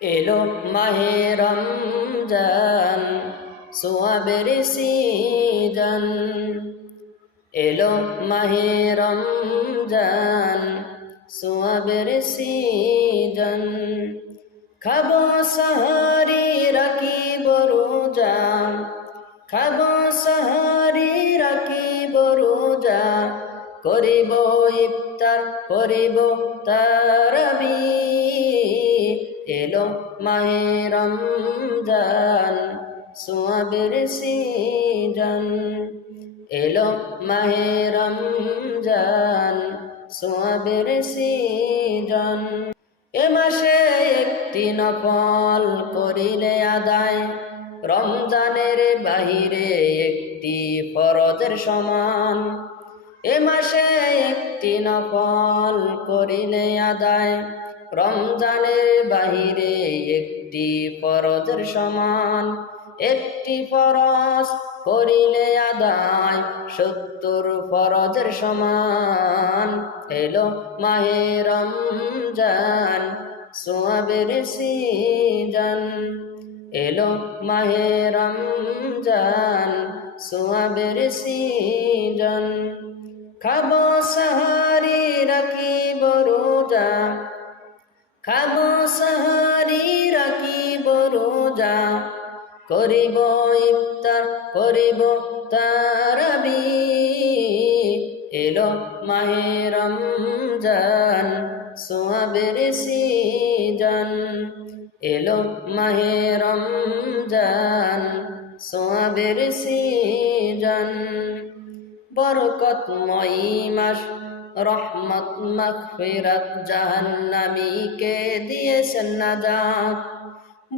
এলো মাহে রমজান সোয়াবের সিজন, এলো মাহে রমজান সোয়াবের সিজন। খাবো সাহারি রাখিব রোজা, খাবো সাহারি রাখিব রোজা, করিব ইফতার করিব তারাবি। এলো মাহে রমজান সোয়াবের সিজন, এলো মাহে রমজান সোয়াবের সিজন। এ মাসে একটি নফল করিলে আদায়, রমজানের বাহিরে একটি ফরজের সমান। এ মাসে একটি নফল করিলে আদায়, রমজানের বাহিরে একটি ফরজের সমান। একটি ফরজ করিলে আদায় 70 ফরজের সমান। এলো মাহে রমজান সোয়াবের সিজন, এলো মাহে রমজান সোয়াবের সিজন। খাবো সাহারি রাখিব রোজা, খাবো সাহারি রাখিব রোজা, করিব ইফতার করিব তারাবি। এলো মাহে রমজান সোয়াবের সিজন, এলো মাহে রমজান সোয়াবের সিজন। বরকতময় মাস, রহমত মাগফিরাত, জাহান্নামীকে দিয়েছেন নাজাত।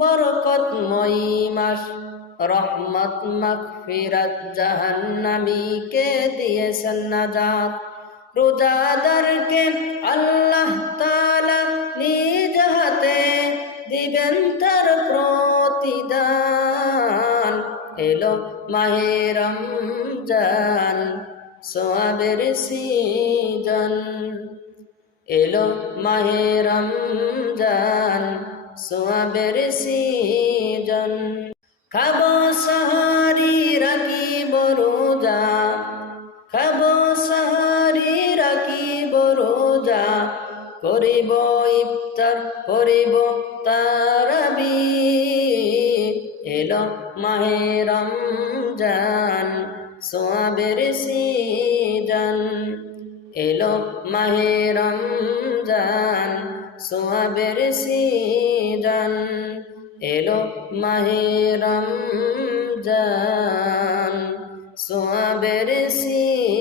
বরকতময় মাস, রহমত মাগফিরাত, জাহান্নামীকে দিয়েছেন নাজাত। রোজাদারকে আল্লাহ তাআলা নিজ হাতে দিবেন তার প্রতিদান। এলো মাহে রমজান সোয়াবের সিজন, এলো মাহে রমজান সোয়াবের সিজন। খাবো সাহারি রাখিব রোজা, খাবো সাহারি রাখিব রোজা, করিব ইফতার করিব তারাবি। এলো মাহে রমজান সোয়াবের সিজন, এলো মাহে রমজান সোয়াবের সিজন, এলো মাহে রমজান সোয়াবের সিজন।